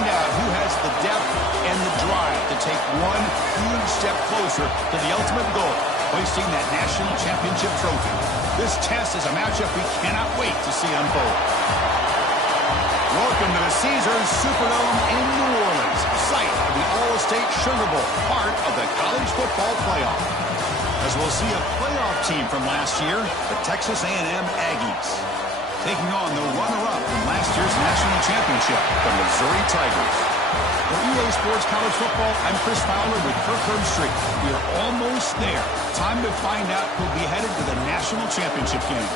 find out who has the depth and the drive to take one huge step closer to the ultimate goal, hoisting that national championship trophy. This test is a matchup we cannot wait to see unfold. Welcome to the Caesars Superdome in New Orleans, site of the All-State Sugar Bowl, part of the college football playoff. As we'll see a playoff team from last year, the Texas A&M Aggies, taking on the runner-up from last year's national championship, the Missouri Tigers. For EA Sports College Football, I'm Chris Fowler with Kirk Herbstreit. We are almost there. Time to find out who'll be headed to the national championship game.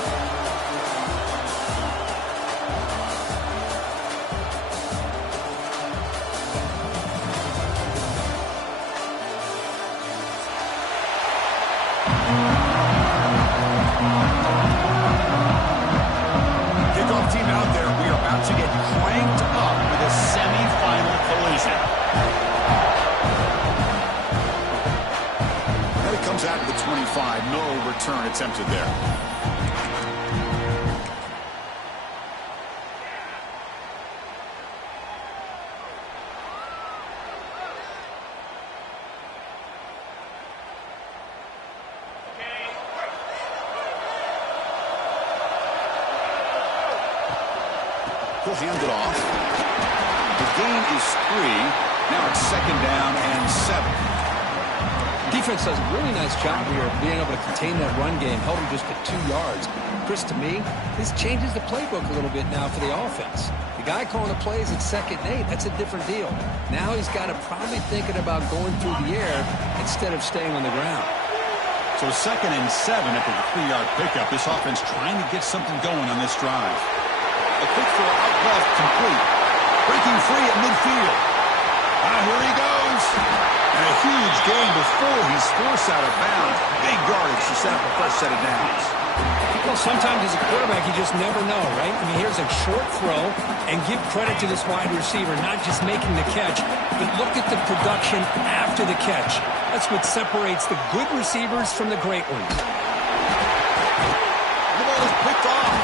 Turn attempted there. He'll hand it off. The gain is 3. Now it's 2nd down and 7. Defense does a really nice job here of being able to contain that run game, held him just at 2 yards. Chris, to me, this changes the playbook a little bit now for the offense. The guy calling the plays at 2nd and 8, that's a different deal. Now he's got to probably thinking about going through the air instead of staying on the ground. So 2nd and 7 after the 3-yard pickup. This offense trying to get something going on this drive. A quick throw out left, complete. Breaking free at midfield. Here he goes. And a huge gain before he's forced out of bounds. Big yardage to set up a fresh set of downs. Well, sometimes as a quarterback, you just never know, right? I mean, here's a short throw, and give credit to this wide receiver, not just making the catch, but look at the production after the catch. That's what separates the good receivers from the great ones. The ball is picked off.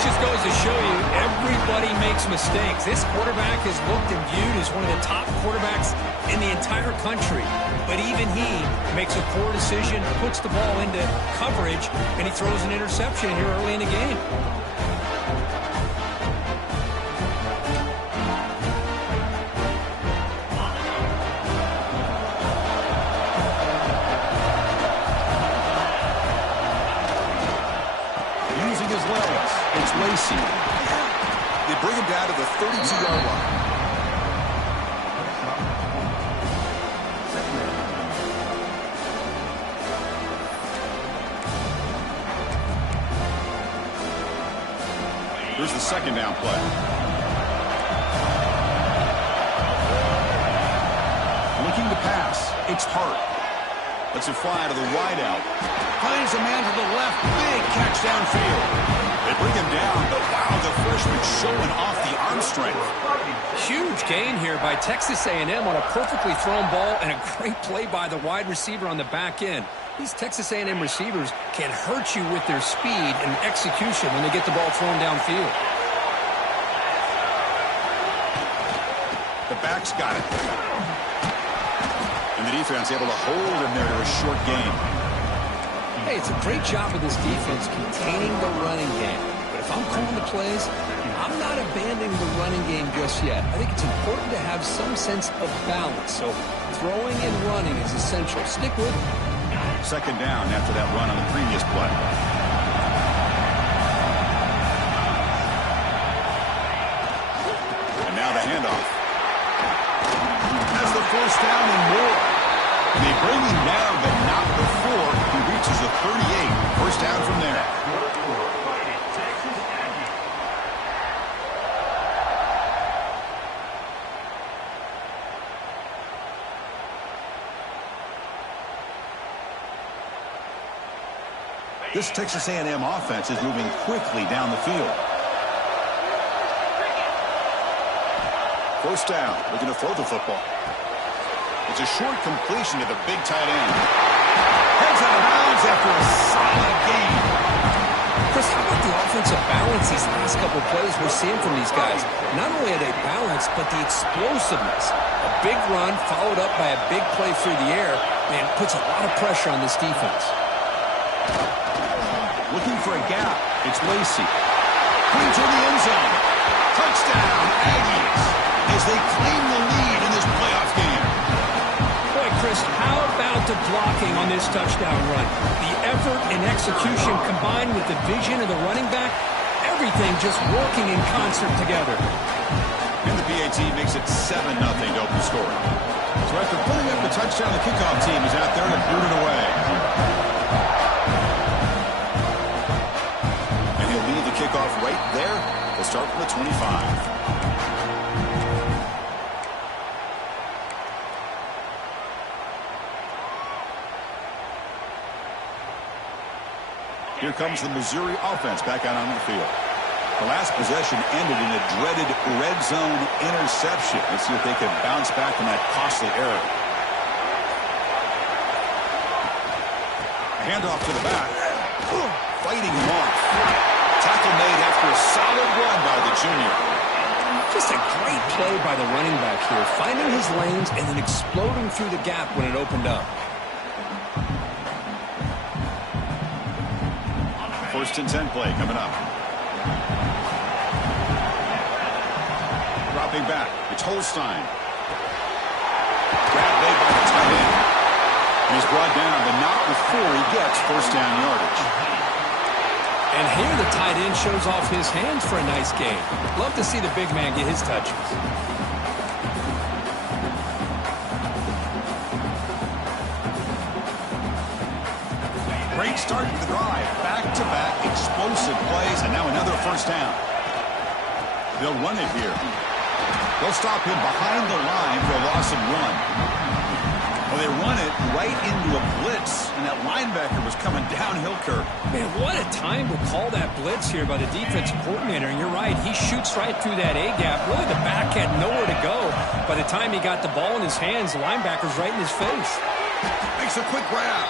Just goes to show you everybody makes mistakes. This quarterback is looked and viewed as one of the top quarterbacks in the entire country. But even he makes a poor decision, puts the ball into coverage, and he throws an interception here early in the game. Using his legs. It's Lacey. They bring him down to the 32-yard line. Here's the 2nd down play. Looking to pass. It's Hart. Lets it fly to the wideout. Finds a man to the left. Big catch downfield. They bring him down, but wow, the freshman showing off the arm strength. Huge gain here by Texas A&M on a perfectly thrown ball and a great play by the wide receiver on the back end. These Texas A&M receivers can hurt you with their speed and execution when they get the ball thrown downfield. The back's got it. And the defense able to hold him there to a short gain. Hey, it's a great job of this defense containing the running game. But if I'm calling the plays, I'm not abandoning the running game just yet. I think it's important to have some sense of balance. So throwing and running is essential. Stick with it. 2nd down after that run on the previous play. And now the handoff. That's the 1st down and more. They bring him down, but not before he reaches the 38. 1st down from there. This Texas A&M offense is moving quickly down the field. 1st down, looking to throw the football. It's a short completion to the big tight end. Heads out of bounds after a solid gain. Chris, how about the offensive balance these last couple plays we're seeing from these guys? Not only are they balanced, but the explosiveness. A big run followed up by a big play through the air, man, puts a lot of pressure on this defense. Looking for a gap. It's Lacey. Putting to the end zone. Touchdown, Aggies, as they claim the lead in this playoff game. Boy, Chris, how about the blocking on this touchdown run? The effort and execution combined with the vision of the running back, everything just working in concert together. And the PAT makes it 7-0 to open score. So after putting up the touchdown, the kickoff team is out there to boot it away. And he'll lead the kickoff right there. They'll start from the 25. Here comes the Missouri offense back out onto the field. The last possession ended in a dreaded red zone interception. Let's see if they can bounce back from that costly error. A handoff to the back. Fighting him off. Tackle made after a solid run by the junior. Just a great play by the running back here, finding his lanes and then exploding through the gap when it opened up. First and 10 play coming up. Dropping back. It's Holstein. Grab made by the tight end. He's brought down, but not before he gets first down yardage. And here the tight end shows off his hands for a nice gain. Love to see the big man get his touches. Great start to the drive. Back-to-back explosive plays, and now another first down. They'll run it here. They'll stop him behind the line for a loss of 1. Well, they run it right into a blitz, and that linebacker was coming downhill curve. Man, what a time to call that blitz here by the defensive coordinator. And you're right, he shoots right through that A-gap. Really, the back had nowhere to go. By the time he got the ball in his hands, the linebacker's right in his face. Makes a quick grab.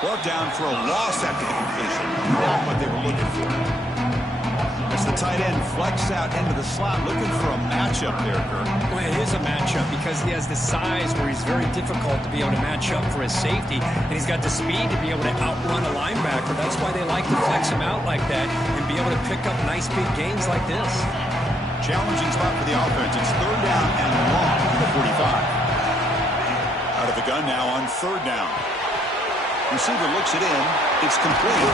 Brought down for a loss after the completion. Not what they were looking for. As the tight end flex out into the slot, looking for a matchup there, Kirk. Well, it is a matchup because he has the size where he's very difficult to be able to match up for his safety, and he's got the speed to be able to outrun a linebacker. That's why they like to flex him out like that and be able to pick up nice big gains like this. Challenging spot for the offense. It's third down and long to the 45. Out of the gun now on third down. Receiver looks it in. It's complete.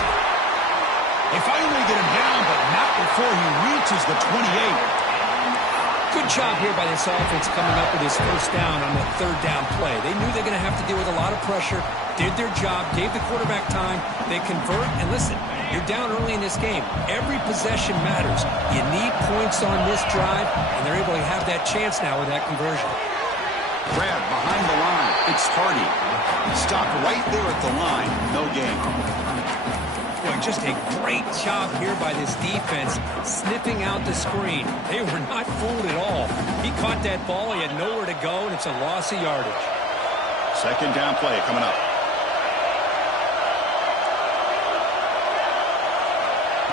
They finally get him down, but not before he reaches the 28. Good job here by this offense coming up with his first down on the third down play. They knew they're going to have to deal with a lot of pressure, did their job, gave the quarterback time. They convert, and listen, you're down early in this game. Every possession matters. You need points on this drive, and they're able to have that chance now with that conversion. Grab behind the line. It's Hardy. Stopped right there at the line. No gain. Boy, just a great job here by this defense, sniffing out the screen. They were not fooled at all. He caught that ball. He had nowhere to go, and it's a loss of yardage. Second down play coming up.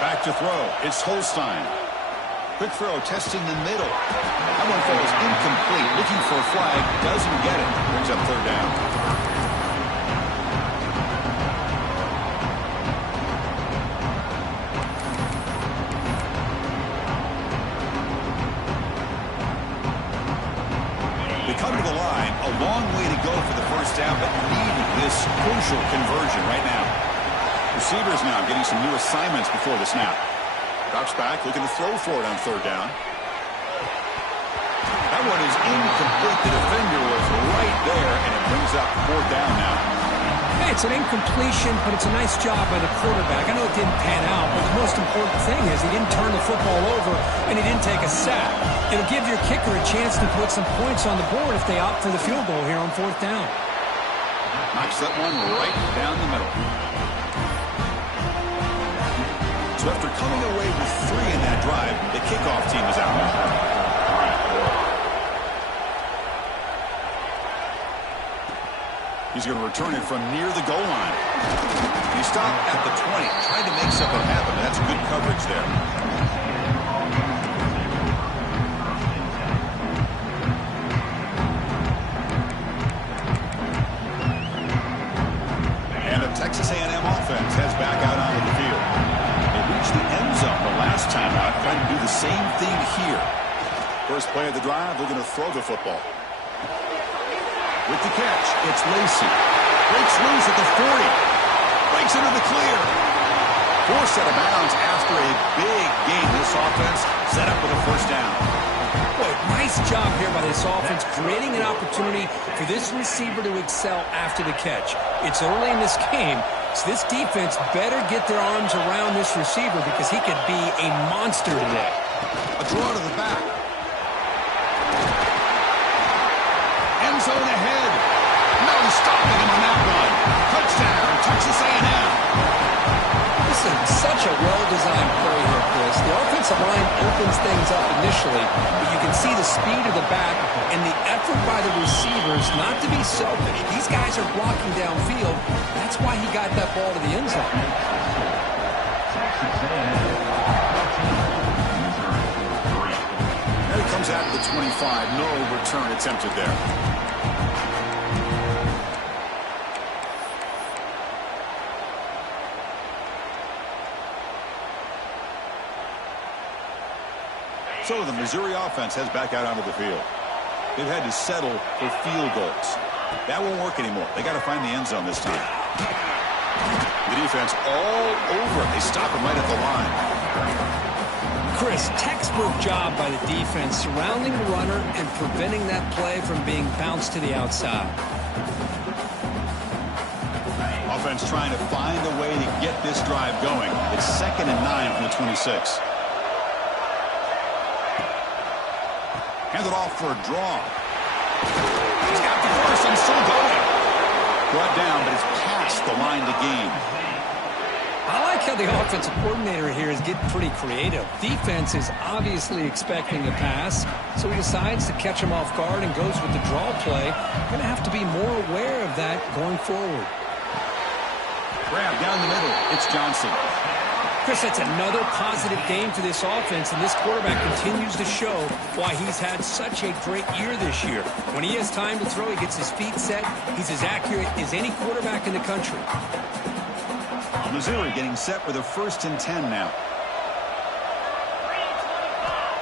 Back to throw. It's Holstein. Quick throw, testing the middle. That one falls incomplete. Looking for a flag. Doesn't get it. Brings up third down. They come to the line. A long way to go for the first down, but need this crucial conversion right now. Receivers now getting some new assignments before the snap. Drops back, looking to throw for it on third down. That one is incomplete. The defender was right there, and it brings up fourth down now. Hey, it's an incompletion, but it's a nice job by the quarterback. I know it didn't pan out, but the most important thing is he didn't turn the football over, and he didn't take a sack. It'll give your kicker a chance to put some points on the board if they opt for the field goal here on fourth down. Knocks that one right down the middle. So after coming away with 3 in that drive, the kickoff team is out. He's going to return it from near the goal line. He stopped at the 20, tried to make something happen. That's good coverage there. And the Texas A&M offense heads back out onto the field. They reached the end zone the last time out, trying to do the same thing here. First play of the drive, they're going to throw the football. With the catch, it's Lacey. Breaks loose at the 40. Breaks into the clear. Forced out of bounds after a big gain. This offense set up with a first down. Boy, nice job here by this offense, creating an opportunity for this receiver to excel after the catch. It's early in this game, so this defense better get their arms around this receiver because he could be a monster today. A draw to the back. End zone ahead. No stopping him on that run. Touchdown, Texas A&M. This is such a well-designed play here, Chris. The offensive line opens things up initially, but you can see the speed of the back and the effort by the receivers not to be selfish. These guys are blocking downfield. That's why he got that ball to the end zone. And it comes out to the 25. No return attempted there. So the Missouri offense heads back out onto the field. They've had to settle for field goals. That won't work anymore. They got to find the end zone this time. The defense all over it. They stop him right at the line. Chris, textbook job by the defense surrounding the runner and preventing that play from being bounced to the outside. Offense trying to find a way to get this drive going. It's 2nd and 9 from the 26. Hand it off for a draw. He's got the first and still going. Brought down, but it's past the line to gain. I like how the offensive coordinator here is getting pretty creative. Defense is obviously expecting a pass, so he decides to catch him off guard and goes with the draw play. Going to have to be more aware of that going forward. Grab down the middle. It's Johnson. Chris, that's another positive game for this offense, and this quarterback continues to show why he's had such a great year this year. When he has time to throw, he gets his feet set. He's as accurate as any quarterback in the country. Missouri getting set for the 1st and 10 now.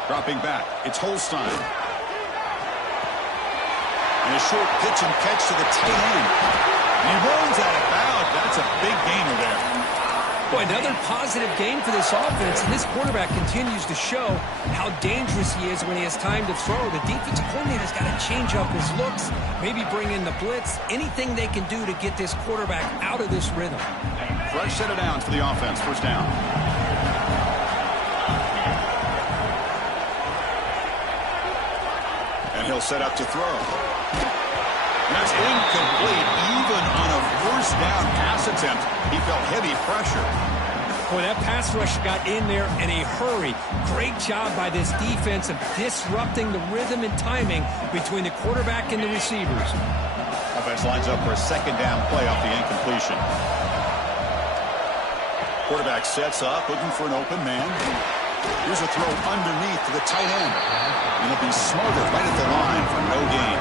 Dropping back, it's Holstein. And a short pitch and catch to the tight end. And he runs out of bounds. That's a big gainer there. Boy, another positive game for this offense, and this quarterback continues to show how dangerous he is when he has time to throw. The defensive coordinator's got to change up his looks, maybe bring in the blitz, anything they can do to get this quarterback out of this rhythm. Fresh set of downs for the offense. First down. And he'll set up to throw. That's incomplete. Even on a first down pass attempt, he felt heavy pressure. Boy, that pass rush got in there in a hurry. Great job by this defense of disrupting the rhythm and timing between the quarterback and the receivers. Offense lines up for a 2nd down play off the incompletion. Quarterback sets up, looking for an open man. Here's a throw underneath to the tight end. And he'll be smothered right at the line for no gain.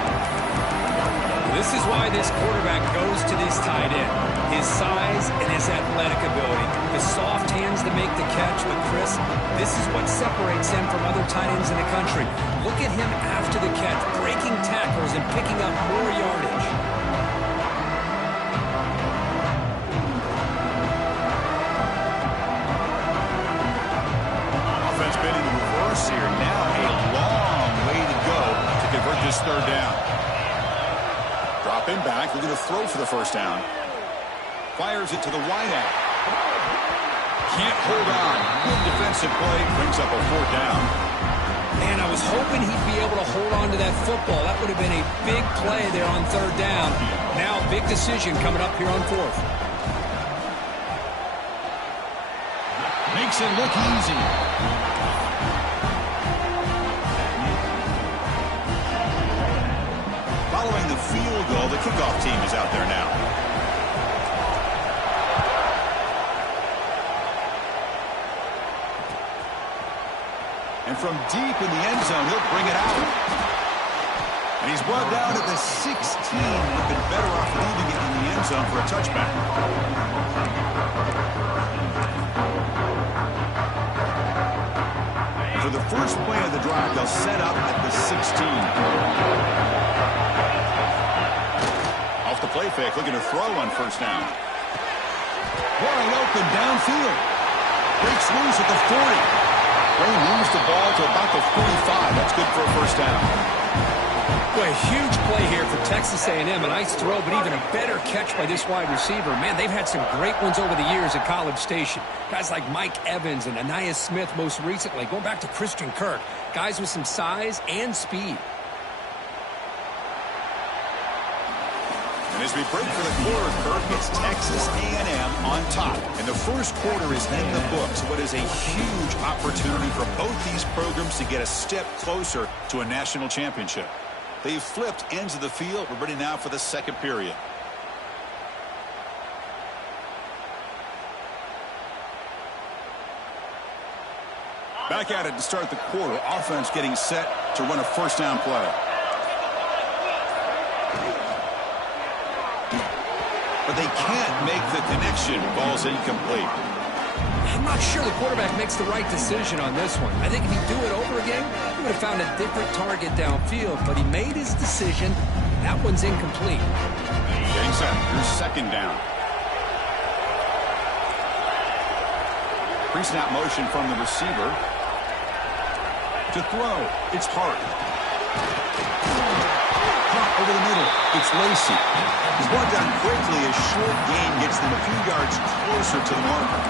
This is why this quarterback goes to this tight end. His size and his athletic ability. His soft hands to make the catch. But, Chris, this is what separates him from other tight ends in the country. Look at him after the catch, breaking tackles and picking up more yardage. Offense been in the reverse here. Now a long way to go to convert this 3rd down. Drop in back. They're going to throw for the first down. Fires it to the wideout. Can't hold on. Good defensive play. Brings up a 4th down. Man, I was hoping he'd be able to hold on to that football. That would have been a big play there on 3rd down. Now, big decision coming up here on 4th. Makes it look easy. Following the field goal, the kickoff team is out there now. And from deep in the end zone, he'll bring it out. And he's brought down at the 16. Would have been better off leaving it in the end zone for a touchback. And for the first play of the drive, they'll set up at the 16. Off the play fake, looking to throw on first down. Wide open downfield. Breaks loose at the 40. Ray moves the ball to about the 45. That's good for a first down. Boy, a huge play here for Texas A&M. A nice throw, but even a better catch by this wide receiver. Man, they've had some great ones over the years at College Station. Guys like Mike Evans and Anais Smith most recently. Going back to Christian Kirk. Guys with some size and speed. And as we break for the quarter, Kirk, it's Texas A&M on top. And the first quarter is in the books. What is a huge opportunity for both these programs to get a step closer to a national championship. They've flipped ends of the field. We're ready now for the second period. Back at it to start the quarter. Offense getting set to run a first down play. But they can't make the connection. Ball's incomplete. I'm not sure the quarterback makes the right decision on this one. I think if he'd do it over again, he would have found a different target downfield. But he made his decision. That one's incomplete. Getting set. Here's second down. Pre-snap motion from the receiver. To throw. It's Hart. Over the middle, it's Lacey. He's brought down quickly. A short gain gets them a few yards closer to the marker.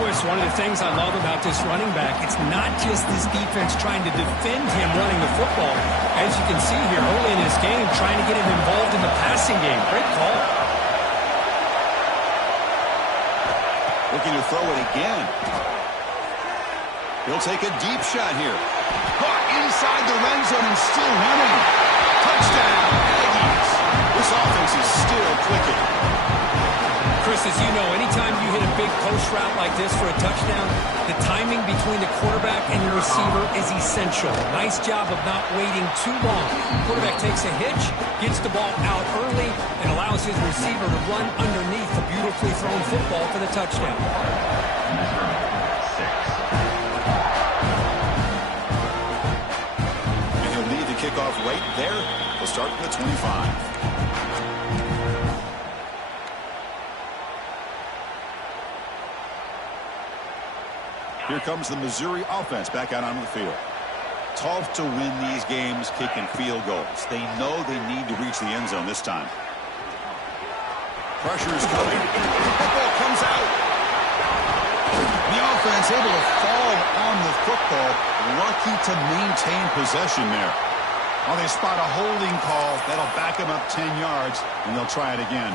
Boy, it's one of the things I love about this running back. It's not just this defense trying to defend him running the football. As you can see here early in this game, trying to get him involved in the passing game. Great call. Looking to throw it again. He'll take a deep shot here. Caught inside the red zone and still running. Touchdown, Aggies. This offense is still clicking. Chris, as you know, anytime you hit a big post route like this for a touchdown, the timing between the quarterback and the receiver is essential. Nice job of not waiting too long. Quarterback takes a hitch, gets the ball out early, and allows his receiver to run underneath the beautifully thrown football for the touchdown. Kickoff right there. We'll start from the 25. Here comes the Missouri offense back out onto the field. Tough to win these games kicking field goals. They know they need to reach the end zone this time. Pressure is coming. Football comes out. The offense able to fall on the football. Lucky to maintain possession there. Well, they spot a holding call. That'll back them up 10 yards, and they'll try it again.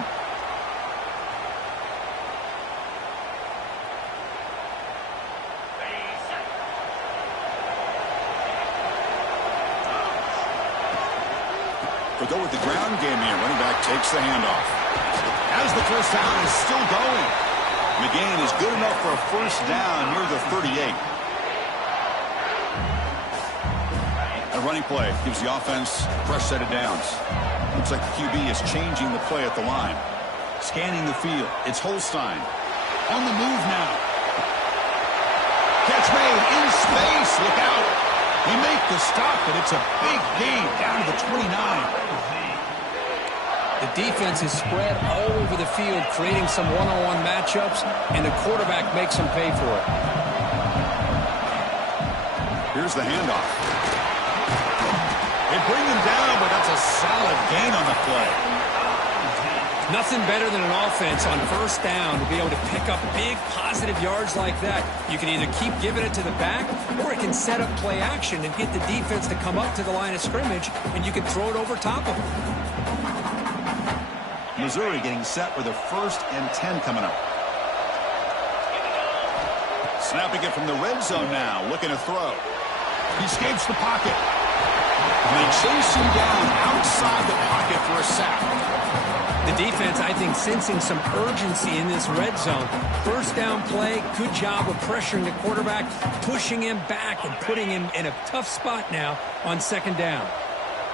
We'll go with the ground game here. Running back takes the handoff. As the first down is still going. McGain is good enough for a first down near the 38. A running play gives the offense a fresh set of downs. Looks like the QB is changing the play at the line. Scanning the field. It's Holstein. On the move now. Catch made in space. Look out. They make the stop, but it's a big gain down to the 29. The defense is spread all over the field, creating some one-on-one matchups, and the quarterback makes them pay for it. Here's the handoff. They bring him down, but that's a solid gain on the play. Nothing better than an offense on first down to be able to pick up big positive yards like that. You can either keep giving it to the back, or it can set up play action and get the defense to come up to the line of scrimmage, and you can throw it over top of them. Missouri getting set with a 1st and 10 coming up. Snapping it from the red zone now, looking to throw. He escapes the pocket. And they chase him down outside the pocket for a sack. The defense, I think, sensing some urgency in this red zone. First down play, good job of pressuring the quarterback, pushing him back and putting him in a tough spot now on second down.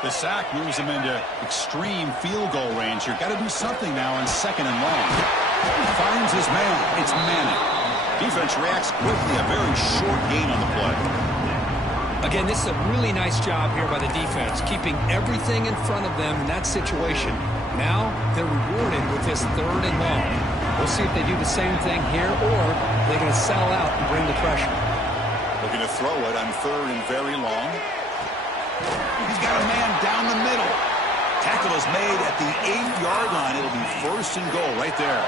The sack moves him into extreme field goal range. You've got to do something now on second and long. Finds his man. It's Manning. Defense reacts quickly. A very short gain on the play. Again, this is a really nice job here by the defense, keeping everything in front of them in that situation. Now they're rewarded with this third and long. We'll see if they do the same thing here, or they're going to sell out and bring the pressure. Looking to throw it on third and very long. He's got a man down the middle. Tackle is made at the 8-yard line. It'll be first and goal right there.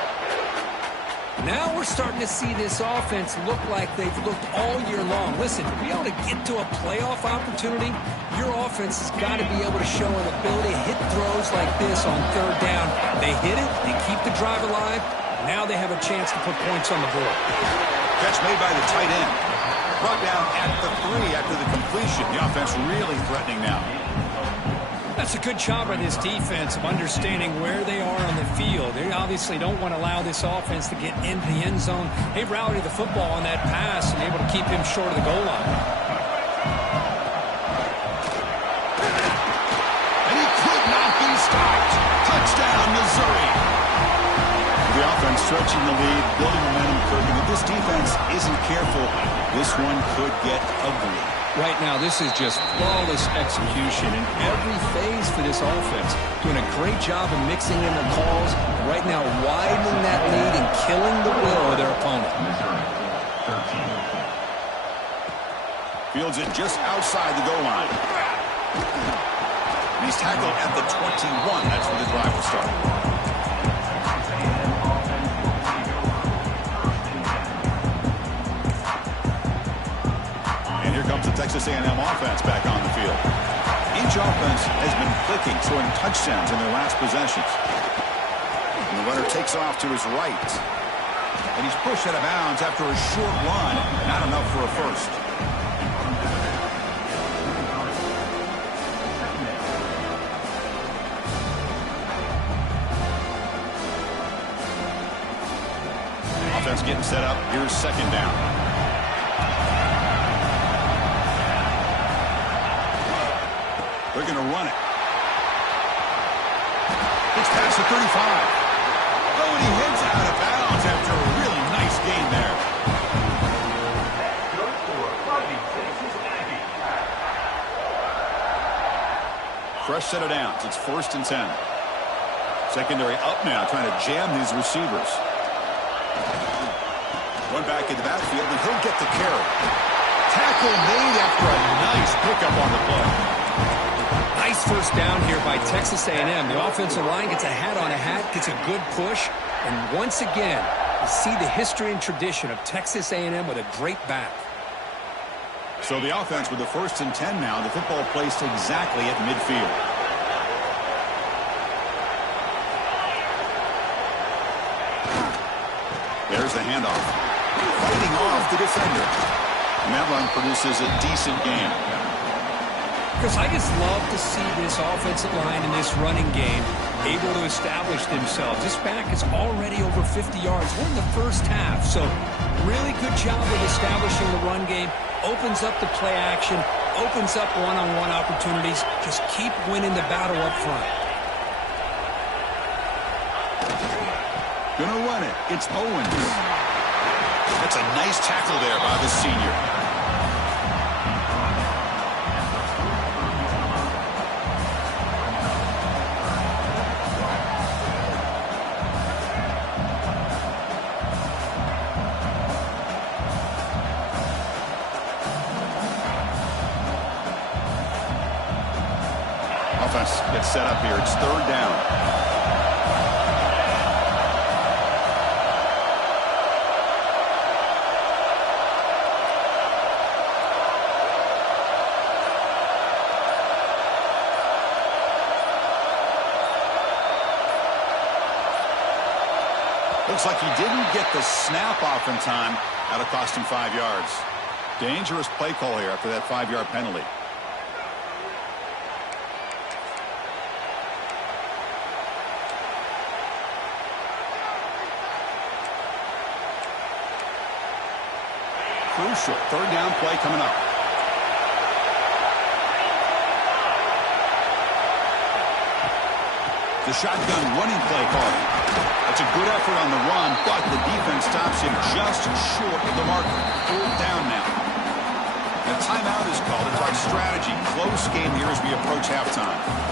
Now we're starting to see this offense look like they've looked all year long. Listen, to be able to get to a playoff opportunity, your offense has got to be able to show an ability to hit throws like this on third down. They hit it, they keep the drive alive. Now they have a chance to put points on the board. Catch made by the tight end. Brought down at the 3 after the completion. The offense really threatening now. That's a good job by this defense of understanding where they are on the field. They obviously don't want to allow this offense to get into the end zone. They rallied the football on that pass and able to keep him short of the goal line. And he could not be stopped. Touchdown, Missouri. The offense stretching the lead, building momentum, curving. If this defense isn't careful, this one could get ugly. Right now, this is just flawless execution in every phase for this offense. Doing a great job of mixing in the calls. Right now, widening that lead and killing the will of their opponent. Fields it just outside the goal line. And he's tackled at the 21. That's where the drive will start. Comes the Texas A&M offense back on the field. Each offense has been clicking, scoring touchdowns in their last possessions. And the runner takes off to his right. And he's pushed out of bounds after a short run. Not enough for a first. Offense getting set up. Here's second down. They're going to run it. It's past the 35. Oh, and he heads out of bounds after a really nice gain there. Fresh set of downs. It's first and 10. Secondary up now, trying to jam these receivers. One back in the backfield, and he'll get the carry. Tackle made after a nice pickup on the play. Nice first down here by Texas A&M. The offensive line gets a hat on a hat, gets a good push, and once again, you see the history and tradition of Texas A&M with a great back. So the offense with the first and 10 now, the football placed exactly at midfield. There's the handoff. Fighting off the defender. And that run produces a decent gain. Chris, I just love to see this offensive line in this running game able to establish themselves. This back is already over 50 yards. We're in the first half, so really good job of establishing the run game. Opens up the play action, opens up one-on-one opportunities. Just keep winning the battle up front. Gonna run it. It's Owens. That's a nice tackle there by the senior. Offense gets set up here. It's third down. Looks like he didn't get the snap off in time. That'll cost him 5 yards. Dangerous play call here after that 5-yard penalty. crucial third down play coming up. The shotgun running play call. That's a good effort on the run, but the defense stops him just short of the marker. Fourth down now. A timeout is called. It's like strategy. Close game here as we approach halftime.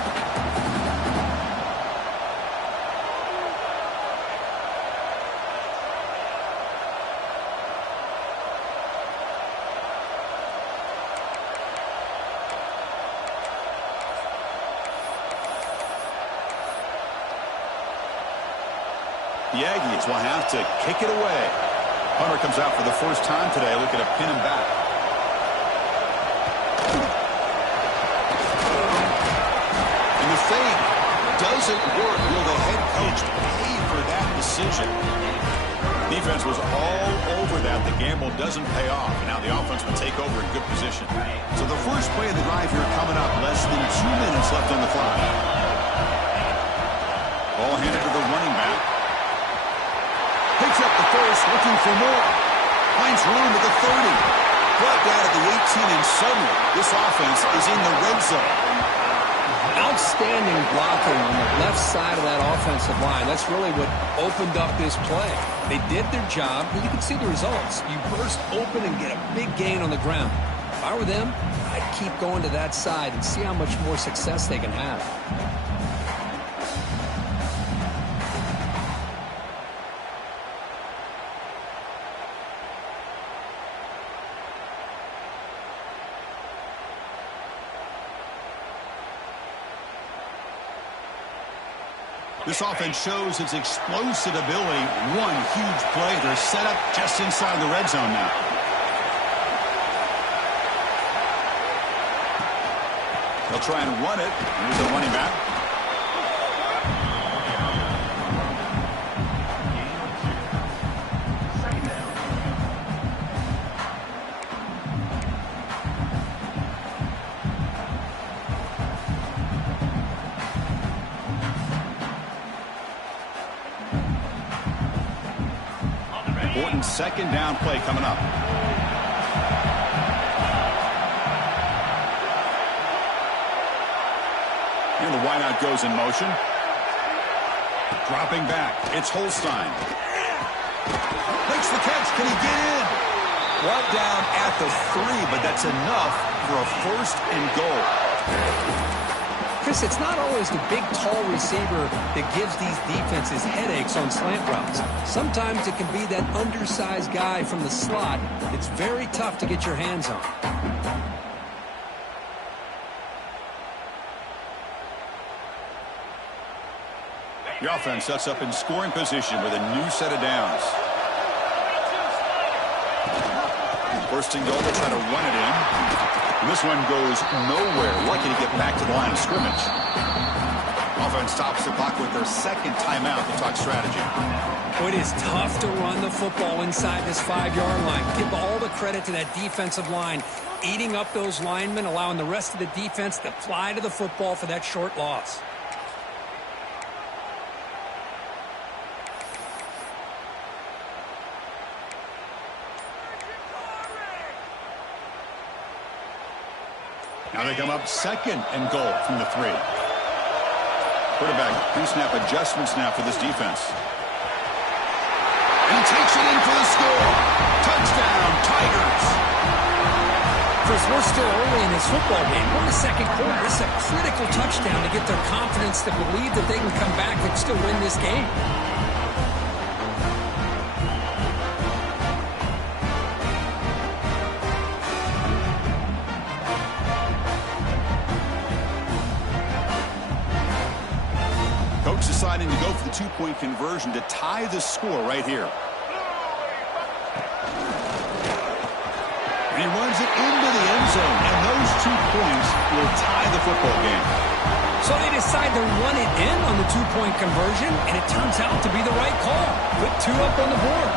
The Aggies will have to kick it away. Hunter comes out for the first time today, looking to pin him back. And the fake doesn't work. Will the head coach pay for that decision? Defense was all over that. The gamble doesn't pay off. Now the offense will take over in good position. So the first play of the drive here coming up. Less than 2 minutes left on the clock. Ball handed to the running back. Picks up the first, looking for more. Finds room at the 30. Brought down at the 18, and suddenly this offense is in the red zone. Outstanding blocking on the left side of that offensive line. That's really what opened up this play. They did their job, and you can see the results. You burst open and get a big gain on the ground. If I were them, I'd keep going to that side and see how much more success they can have. This offense shows its explosive ability. One huge play. They're set up just inside the red zone now. They'll try and run it. Here's the running back. Important second down play coming up. And the wideout goes in motion. Dropping back. It's Holstein. Makes the catch. Can he get in? Brought down at the 3, but that's enough for a first and goal. Chris, it's not always the big, tall receiver that gives these defenses headaches on slant routes. Sometimes it can be that undersized guy from the slot that's very tough to get your hands on. The offense sets up in scoring position with a new set of downs. First and goal, they try to run it in. And this one goes nowhere. Lucky to get back to the line of scrimmage. Offense stops the clock with their second timeout to talk strategy. Well, it is tough to run the football inside this 5-yard line. Give all the credit to that defensive line, eating up those linemen, allowing the rest of the defense to fly to the football for that short loss. Now they come up second and goal from the 3. Quarterback pre-snap adjustments now for this defense. And he takes it in for the score. Touchdown, Tigers. Chris, we're still early in this football game. We're in the second quarter. This is a critical touchdown to get their confidence to believe that they can come back and still win this game. Coach deciding to go for the 2-point conversion to tie the score right here. And he runs it into the end zone, and those 2 points will tie the football game. So they decide to run it in on the 2-point conversion, and it turns out to be the right call. Put 2 up on the board.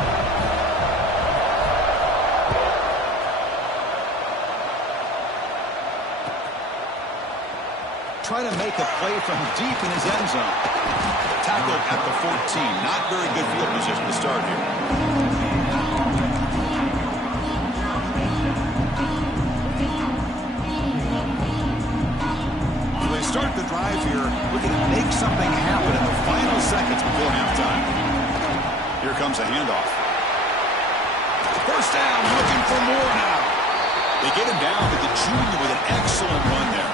Trying to make a play from deep in his end zone. Tackled at the 14. Not very good field position to start here. comes a handoff. First down, looking for more now. They get him down to the junior with an excellent run there.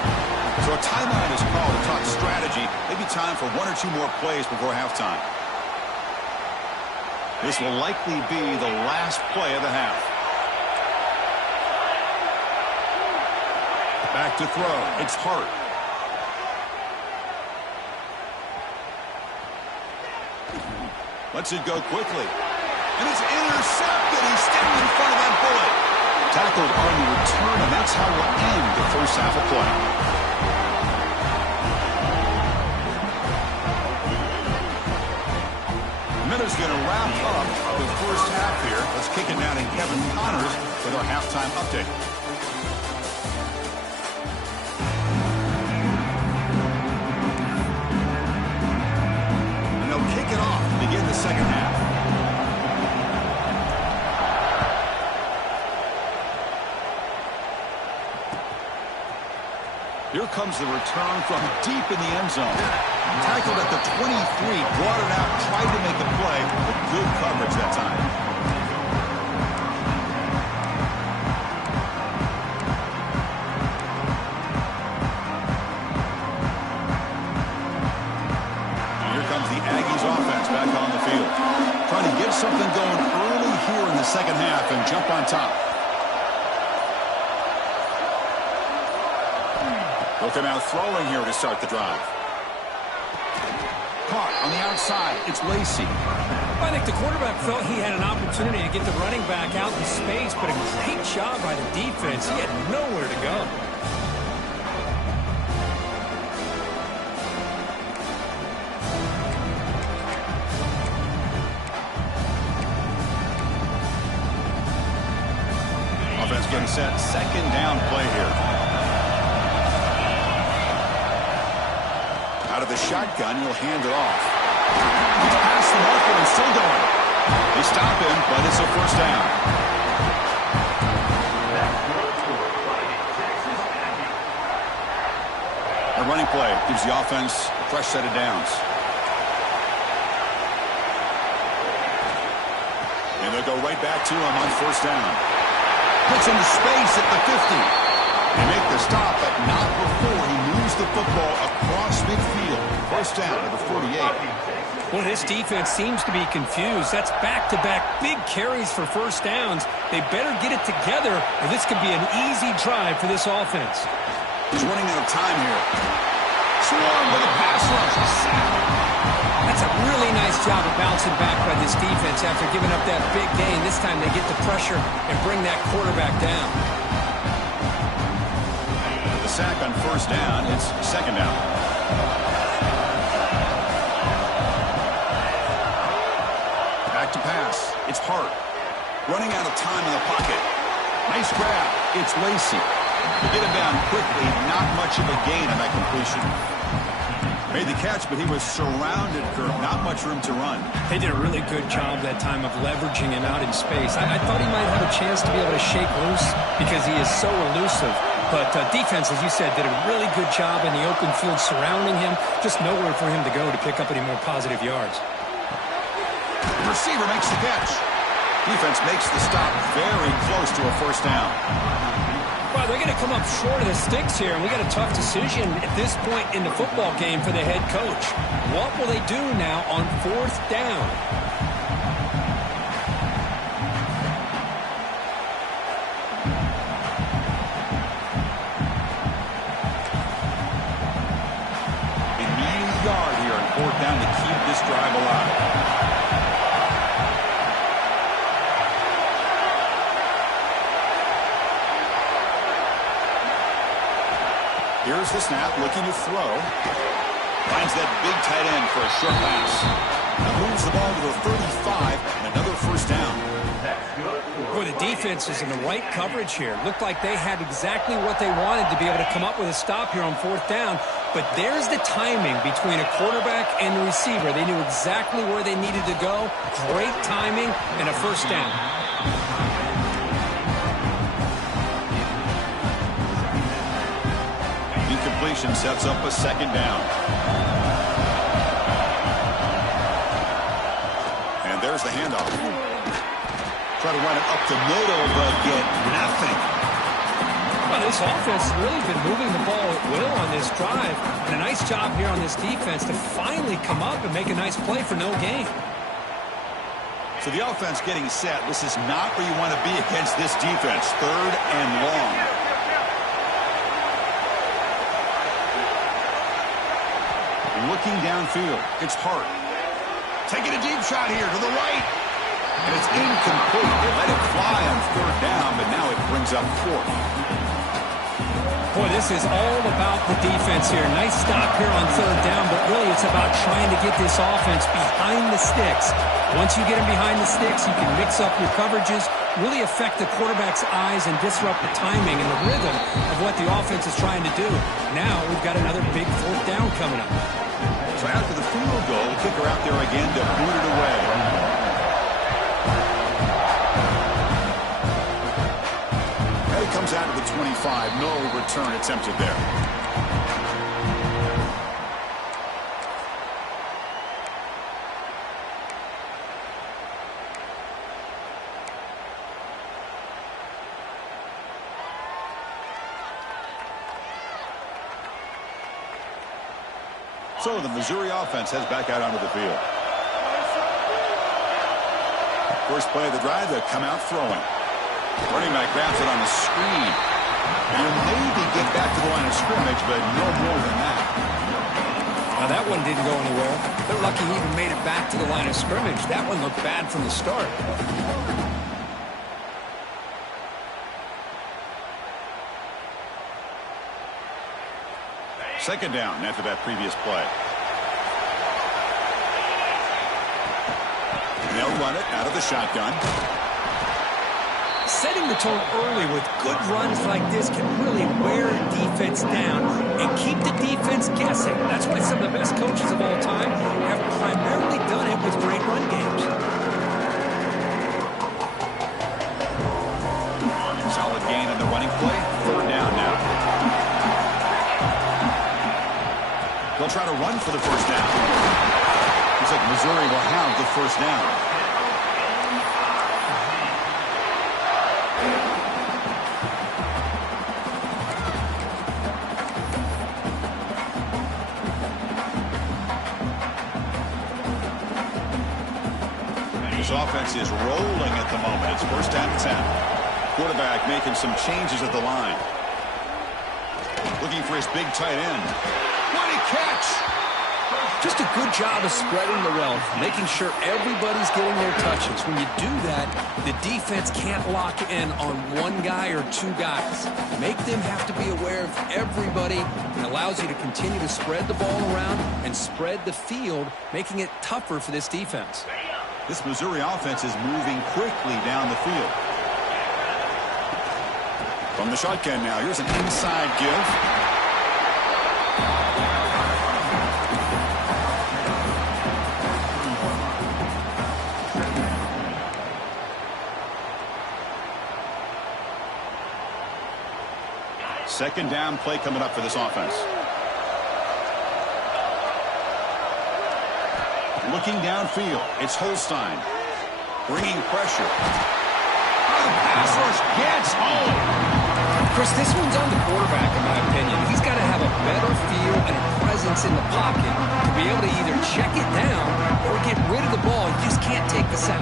So a timeout is called to talk strategy. Maybe time for one or two more plays before halftime. This will likely be the last play of the half. Back to throw. It's Hart. Lets it go quickly. And it's intercepted. He's standing in front of that bullet. Tackled on the return, and that's how we'll end the first half of play. Miller's going to wrap up the first half here. Let's kick it down to Kevin Connors with our halftime update. And they'll kick it off to begin the second half. Here comes the return from deep in the end zone. Tackled at the 23, brought it out, tried to make a play, but good coverage that time. And here comes the Aggies offense back on the field. Trying to get something going early here in the second half and jump on top. Looking out throwing here to start the drive. Caught on the outside. It's Lacey. I think the quarterback felt he had an opportunity to get the running back out in space, but a great job by the defense. He had nowhere to go. Offense getting set. Second down play here. Out of the shotgun, he'll hand it off. He's past the marker and still going. They stop him, but it's a first down. A running play gives the offense a fresh set of downs. And they'll go right back to him on first down. Puts into space at the 50. They make the stop, but not before he moves the football across midfield. First down to the 48. Well, this defense seems to be confused. That's back-to-back big carries for first downs. They better get it together, or this could be an easy drive for this offense. He's running out of time here. Swarm with a pass rush. That's a really nice job of bouncing back by this defense after giving up that big gain. This time they get the pressure and bring that quarterback down. Sack on first down. It's second down. Back to pass. It's Hart. Running out of time in the pocket. Nice grab. It's Lacey. To get him down quickly, not much of a gain on that completion. Made the catch, but he was surrounded, Kirk. Not much room to run. They did a really good job that time of leveraging him out in space. I thought he might have a chance to be able to shake loose because he is so elusive. But defense, as you said, did a really good job in the open field surrounding him. Just nowhere for him to go to pick up any more positive yards. The receiver makes the catch. Defense makes the stop very close to a first down. Well, they're going to come up short of the sticks here, and we got a tough decision at this point in the football game for the head coach. What will they do now on fourth down? They need a yard here on fourth down to keep this drive alive. Here's the snap, looking to throw. Finds that big tight end for a short pass. That moves the ball to the 35, and another first down. Boy, the defense is in the right coverage here. Looked like they had exactly what they wanted to be able to come up with a stop here on fourth down. But there's the timing between a quarterback and the receiver. They knew exactly where they needed to go. Great timing and a first down. Incompletion sets up a second down. And there's the handoff. Try to run it up the middle, but get nothing. Well, this offense has really been moving the ball at will on this drive. And a nice job here on this defense to finally come up and make a nice play for no gain. So the offense getting set. This is not where you want to be against this defense. 3rd and long. Looking downfield. It's Hart. Taking a deep shot here to the right. And it's incomplete. They let it fly on 3rd down, but now it brings up 4th. Boy, this is all about the defense here. Nice stop here on 3rd down, but really it's about trying to get this offense behind the sticks. Once you get them behind the sticks, you can mix up your coverages, really affect the quarterback's eyes and disrupt the timing and the rhythm of what the offense is trying to do. Now we've got another big 4th down coming up. So after the field goal, kicker out there again to boot it away. And it comes out to the 25. No return attempted there. So the Missouri offense heads back out onto the field. First play of the drive, they come out throwing. Running back grabs it on the screen. And maybe get back to the line of scrimmage, but no more than that. Now that one didn't go anywhere. They're lucky he even made it back to the line of scrimmage. That one looked bad from the start. Second down after that previous play. And they'll run it out of the shotgun. Setting the tone early with good runs like this can really wear a defense down and keep the defense guessing. That's why some of the best coaches of all time have primarily done it with great run games. Solid gain on the running play. 3rd down now. They'll try to run for the first down. Looks like Missouri will have the first down. This offense is rolling at the moment. It's 1st and 10. Quarterback making some changes at the line. Looking for his big tight end. What a catch! Just a good job of spreading the wealth, making sure everybody's getting their touches. When you do that, the defense can't lock in on one guy or 2 guys. Make them have to be aware of everybody, and allows you to continue to spread the ball around and spread the field, making it tougher for this defense. This Missouri offense is moving quickly down the field. From the shotgun now, here's an inside give. Second down play coming up for this offense. Looking downfield, it's Holstein. Bringing pressure. Oh, the pass rush gets home. Chris, this one's on the quarterback, in my opinion. He's got to have a better feel and a presence in the pocket to be able to either check it down or get rid of the ball. You just can't take the sack.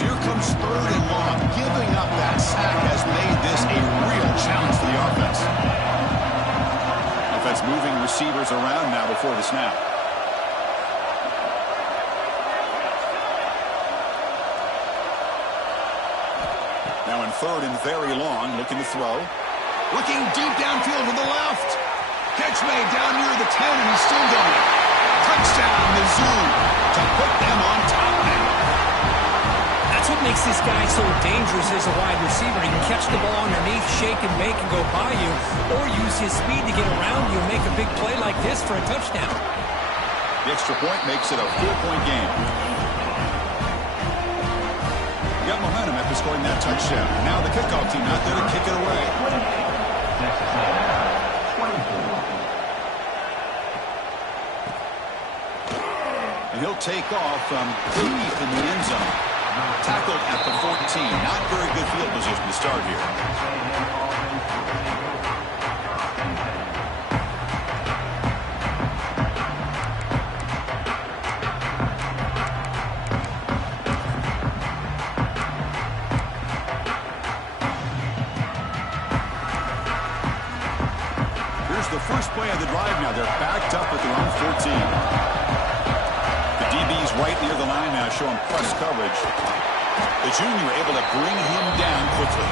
Here comes 3rd and long. Giving up that sack has made this a real challenge for the offense. Offense moving receivers around now before the snap. Now in 3rd and very long, looking to throw. Looking deep downfield to the left. Catch made down near the 10, and he's still going. Touchdown, Mizzou, to put them on top now. That's what makes this guy so dangerous as a wide receiver. He can catch the ball underneath, shake and bake, and go by you, or use his speed to get around you and make a big play like this for a touchdown. The extra point makes it a 4-point game. Got momentum after scoring that touchdown. Now the kickoff team out there to kick it away. And he'll take off from deep in the end zone. Tackled at the 14. Not very good field position to start here. The first play of the drive now. They're backed up at their own 14. The DB's right near the line now, showing press coverage. The junior able to bring him down quickly.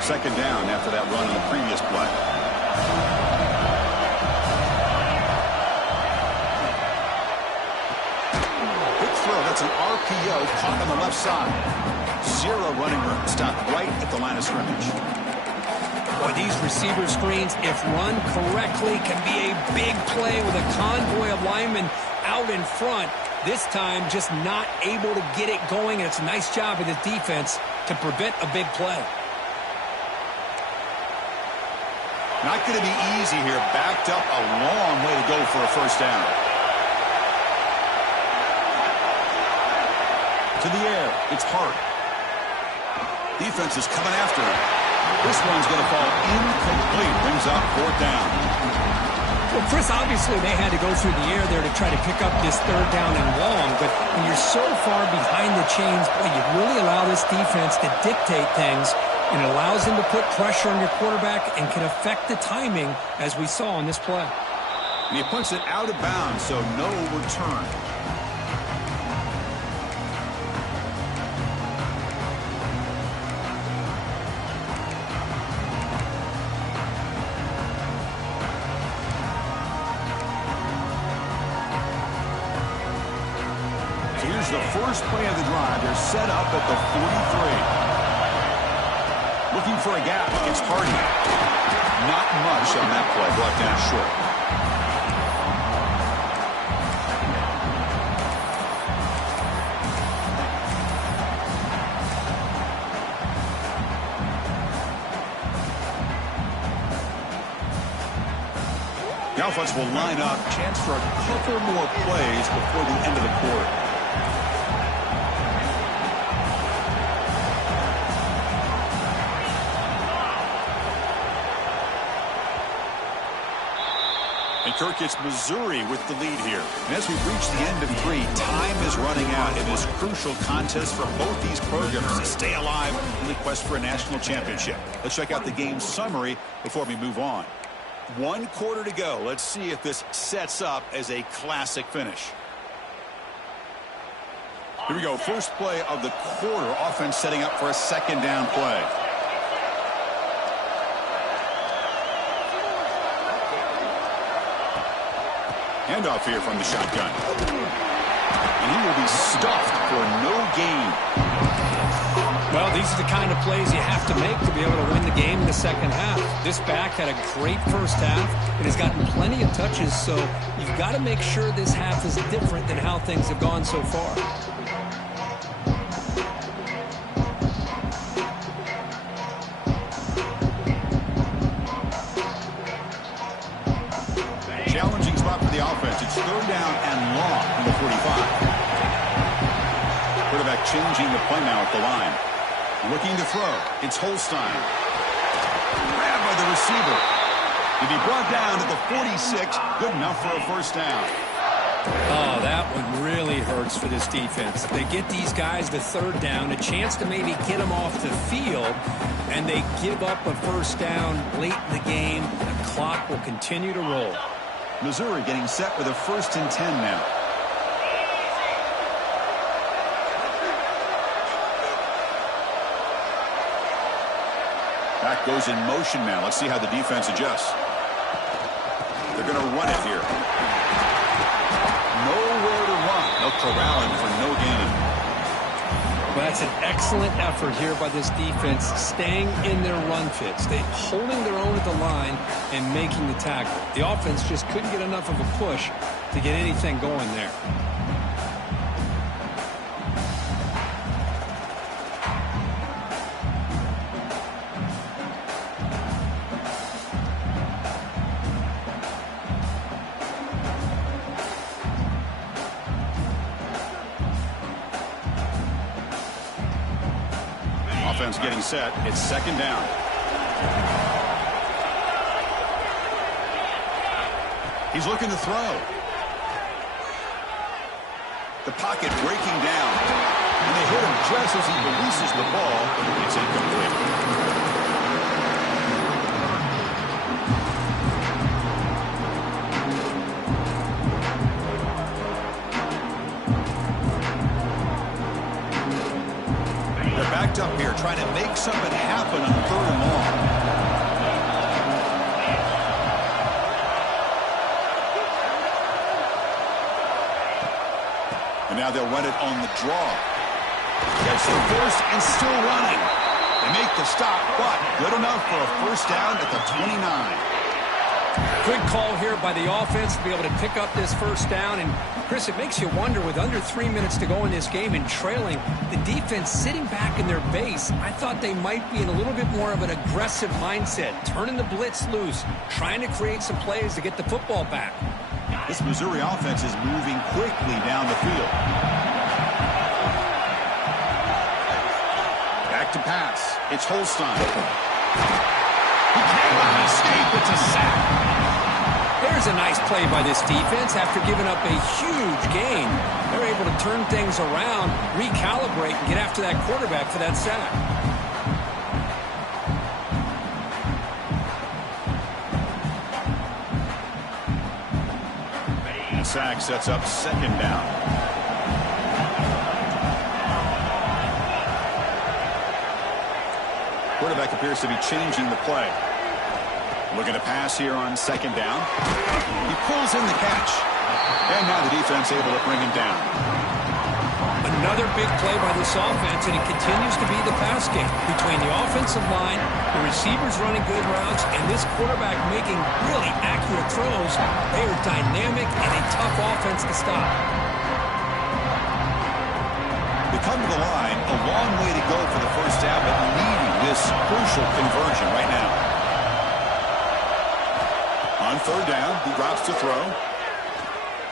Second down after that run on the previous play. That's an RPO caught on the left side. Zero running room. Stopped right at the line of scrimmage. Boy, these receiver screens, if run correctly, can be a big play with a convoy of linemen out in front. This time, just not able to get it going. And it's a nice job of the defense to prevent a big play. Not going to be easy here. Backed up a long way to go for a first down. To the air. It's Hart. Defense is coming after him. This one's going to fall incomplete. Brings up fourth down. Well, Chris, obviously they had to go through the air there to try to pick up this third down and long. But when you're so far behind the chains, boy, you really allow this defense to dictate things. And it allows them to put pressure on your quarterback and can affect the timing, as we saw on this play. And he puts it out of bounds, so no return. The first play of the drive. They're set up at the 43. Looking for a gap. It's Hardy. Not much on that play. Brought down short. The offense will line up. Chance for a couple more plays before the end of the quarter. Kirk, it's Missouri with the lead here. And as we've reached the end of 3, time is running out in this crucial contest for both these programs to stay alive in the quest for a national championship. Let's check out the game summary before we move on. 1 quarter to go. Let's see if this sets up as a classic finish. Here we go. First play of the quarter. Offense setting up for a second down play. Handoff here from the shotgun. And he will be stuffed for no gain. Well, these are the kind of plays you have to make to be able to win the game in the second half. This back had a great first half and has gotten plenty of touches, so you've got to make sure this half is different than how things have gone so far. Challenging spot for the offense. It's third down and long from the 45. Quarterback changing the play now at the line. Looking to throw. It's Holstein. Grabbed by the receiver. To be brought down to the 46. Good enough for a first down. Oh, that one really hurts for this defense. They get these guys the third down, a chance to maybe get them off the field, and they give up a first down late in the game. The clock will continue to roll. Missouri getting set with a 1st and 10 now. Back goes in motion now. Let's see how the defense adjusts. They're going to run it here. Nowhere to run. No corralling for no gain. Well, that's an excellent effort here by this defense, staying in their run fits. They're holding their own at the line and making the tackle. The offense just couldn't get enough of a push to get anything going there. offense getting set. It's second down. He's looking to throw. The pocket breaking down. And they hit him just as he releases the ball. It's incomplete. Backed up here, trying to make something happen on 3rd and long. And now they'll run it on the draw. Gets the first and still running. They make the stop, but good enough for a first down at the 29. Good call here by the offense to be able to pick up this first down. And, Chris, it makes you wonder, with under 3 minutes to go in this game and trailing, the defense sitting back in their base, I thought they might be in a little bit more of an aggressive mindset, turning the blitz loose, trying to create some plays to get the football back. This Missouri offense is moving quickly down the field. Back to pass. It's Holstein. He cannot escape. It's a sack. There's a nice play by this defense. After giving up a huge gain, they're able to turn things around, recalibrate, and get after that quarterback for that sack. The sack sets up second down. Quarterback appears to be changing the play. Looking to pass here on second down. He pulls in the catch. And now the defense able to bring him down. Another big play by this offense, and it continues to be the pass game between the offensive line, the receivers running good routes, and this quarterback making really accurate throws. They are dynamic and a tough offense to stop. They come to the line, a long way to go for the first down, but needing this crucial conversion right now. On 3rd down, he drops to throw.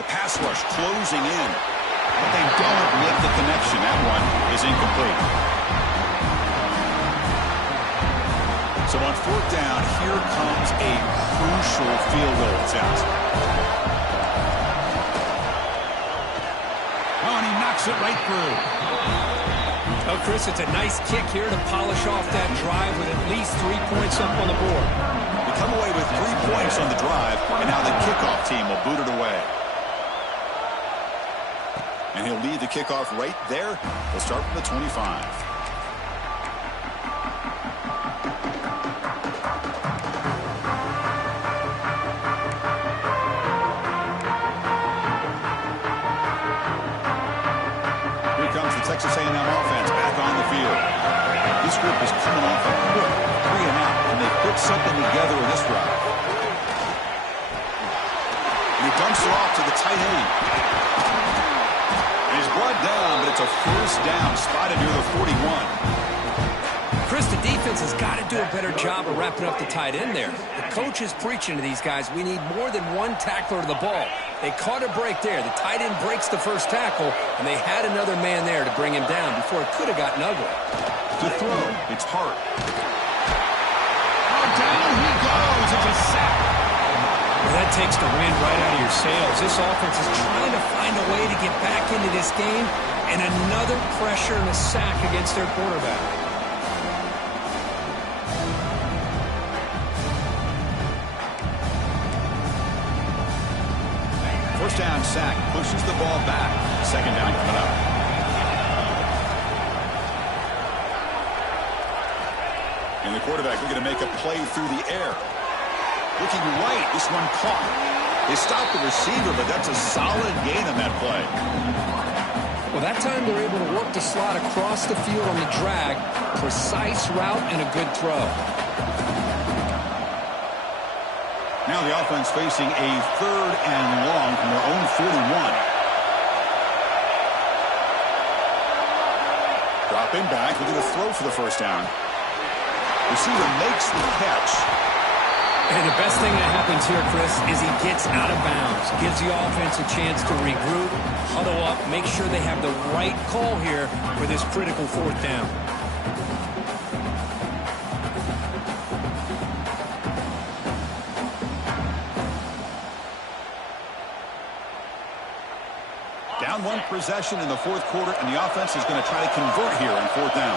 The pass rush closing in. But they don't make the connection. That one is incomplete. So on 4th down, here comes a crucial field goal attempt. Oh, and he knocks it right through. Oh, Chris, it's a nice kick here to polish off that drive with at least 3 points up on the board. They come away with 3 points on the drive, and now the kickoff team will boot it away. And he'll lead the kickoff right there. He'll start from the 25. Here comes the Texas A&M offense back on the field. This group is coming off a quick 3-and-out, and they put something together in this drive. And he dumps it off to the tight end. And he's brought down, but it's a first down, spotted near the 41. Chris, the defense has got to do a better job of wrapping up the tight end there. The coach is preaching to these guys, we need more than one tackler to the ball. They caught a break there. The tight end breaks the first tackle, and they had another man there to bring him down before it could have gotten ugly. To throw, it's Hart. Oh, down he goes. It's a sack. Well, that takes the wind right out of your sails. This offense is trying to find a way to get back into this game, and another pressure and a sack against their quarterback. First down sack, pushes the ball back. Second down coming up. And the quarterback looking to make a play through the air. Looking right, this one caught. They stopped the receiver, but that's a solid gain on that play. Well, that time they're able to work the slot across the field on the drag. Precise route and a good throw. Now the offense facing a 3rd and long from their own 41. Dropping back, looking to throw for the first down. Receiver makes the catch. And the best thing that happens here, Chris, is he gets out of bounds. Gives the offense a chance to regroup, huddle up, make sure they have the right call here for this critical 4th down. Down one possession in the fourth quarter, and the offense is going to try to convert here on fourth down.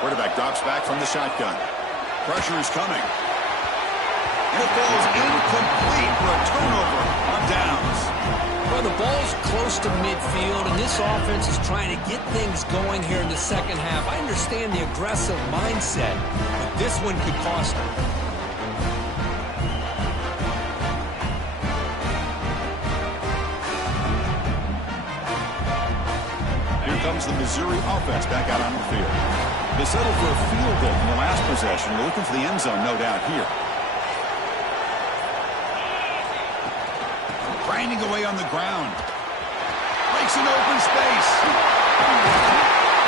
Quarterback drops back from the shotgun. Pressure is coming. And it falls incomplete for a turnover on downs. Well, the ball's close to midfield, and this offense is trying to get things going here in the second half. I understand the aggressive mindset, but this one could cost them. Here comes the Missouri offense back out on the field. They settled for a field goal in the last possession. They're looking for the end zone, no doubt, here. Grinding away on the ground. Breaks an open space.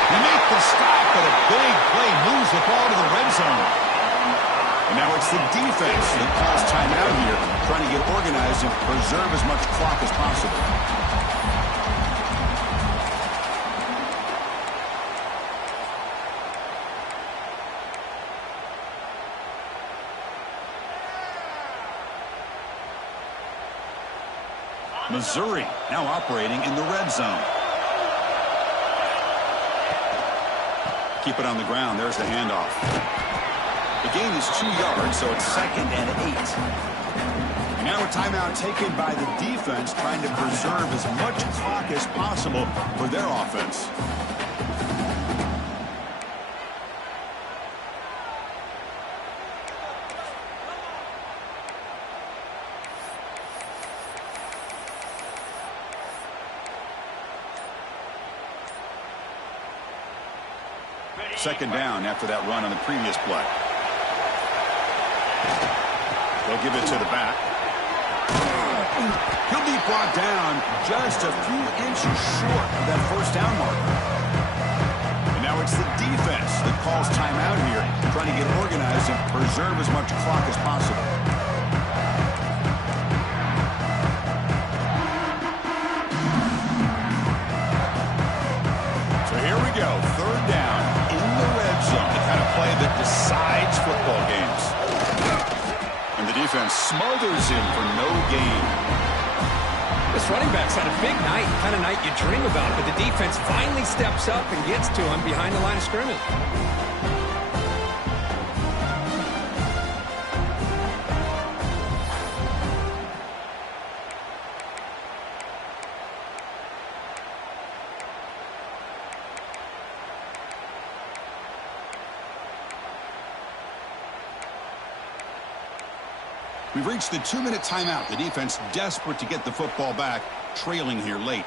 They make the stop, but a big play moves the ball to the red zone. And now it's the defense that calls timeout here, trying to get organized and preserve as much clock as possible. Missouri now operating in the red zone. Keep it on the ground. There's the handoff. The gain is 2 yards, so it's 2nd and 8. And now a timeout taken by the defense, trying to preserve as much clock as possible for their offense. Second down after that run on the previous play. They'll give it to the back. He'll be brought down just a few inches short of that first down marker. And now it's the defense that calls timeout here, trying to get organized and preserve as much clock as possible. So here we go, third down. The kind of play that decides football games. And the defense smothers him for no gain. This running back's had a big night, kind of night you dream about, but the defense finally steps up and gets to him behind the line of scrimmage. We've reached the 2-minute timeout. The defense desperate to get the football back, trailing here late.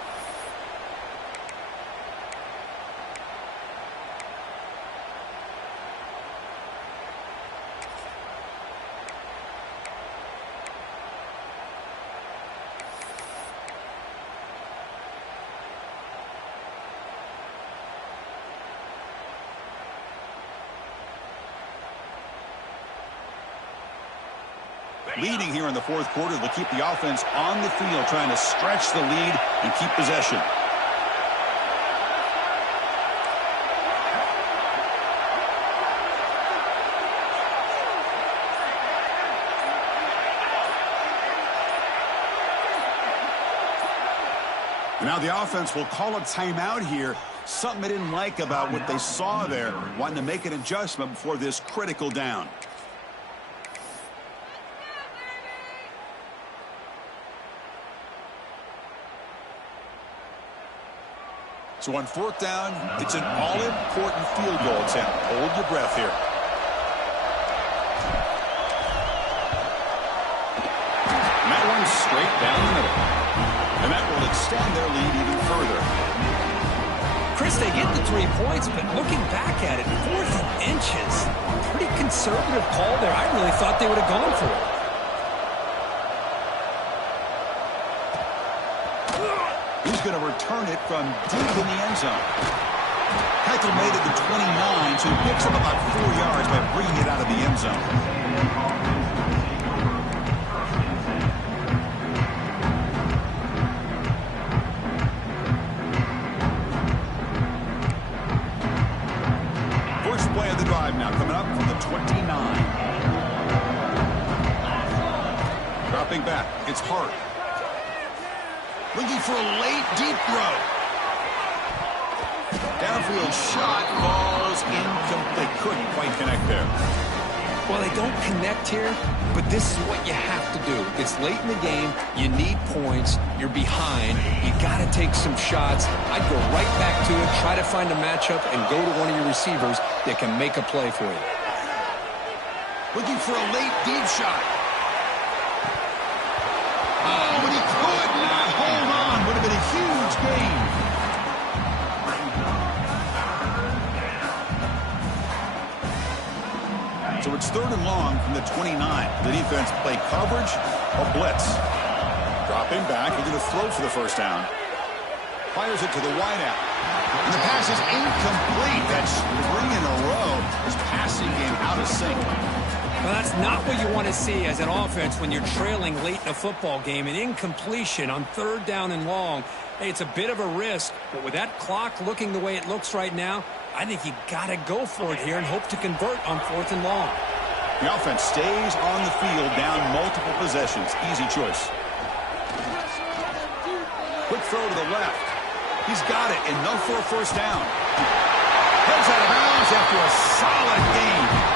Leading here in the fourth quarter, they'll keep the offense on the field, trying to stretch the lead and keep possession. Now the offense will call a timeout here. Something they didn't like about what they saw there, wanting to make an adjustment before this critical down. So on fourth down, it's an all-important field goal attempt. Hold your breath here. And that one's straight down the middle. And that will extend their lead even further. Chris, they get the 3 points, but looking back at it, 4th and inches. Pretty conservative call there. I really thought they would have gone for it. He's going to return it from deep in the end zone. Heckle made it to 29, so he picks up about 4 yards by bringing it out of the end zone. First play of the drive now, coming up from the 29. Dropping back. It's Hart. Looking for a late deep throw. Downfield shot falls incomplete. Couldn't quite connect there. Well, they don't connect here, but this is what you have to do. It's late in the game. You need points. You're behind. You got to take some shots. I'd go right back to it, try to find a matchup, and go to one of your receivers that can make a play for you. Looking for a late deep shot. Oh, but he could not hold on. Would have been a huge gain. So it's 3rd and long from the 29. The defense play coverage or blitz. Dropping back. He's going to throw for the first down. Fires it to the wideout. And the pass is incomplete. That's 3 in a row. His passing game out of sync. Well, that's not what you want to see as an offense when you're trailing late in a football game. An incompletion on 3rd down and long. Hey, it's a bit of a risk, but with that clock looking the way it looks right now, I think you got to go for it here and hope to convert on 4th and long. The offense stays on the field down multiple possessions. Easy choice. Quick throw to the left. He's got it, enough for a first down. Heads out of bounds after a solid gain.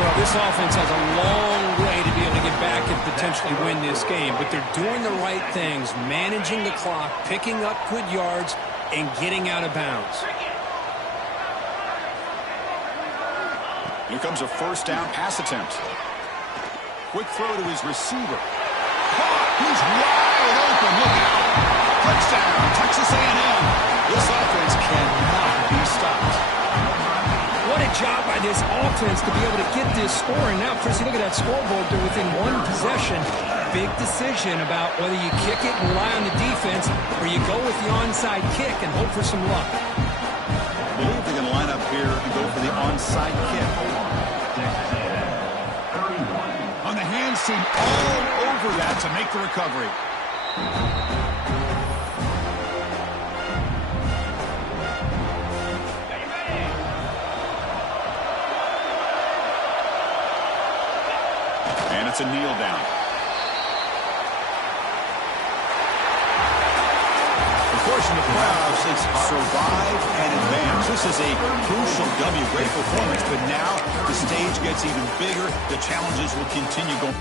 Well, this offense has a long way to be able to get back and potentially win this game, but they're doing the right things, managing the clock, picking up good yards, and getting out of bounds. Here comes a first down pass attempt. Quick throw to his receiver. Caught! He's wide open. Look out! Touchdown, Texas A&M. This offense cannot be stopped. What a job by this offense to be able to get this scoring. Now, Chrissy, look at that scoreboard. They're within one possession. Big decision about whether you kick it and rely on the defense or you go with the onside kick and hope for some luck. I believe they're going to line up here and go for the onside kick. On the hands team all over that to make the recovery. And it's a kneel down. Of course, in the playoffs, it's survive and advance. This is a crucial W. Great performance, but now the stage gets even bigger. The challenges will continue going.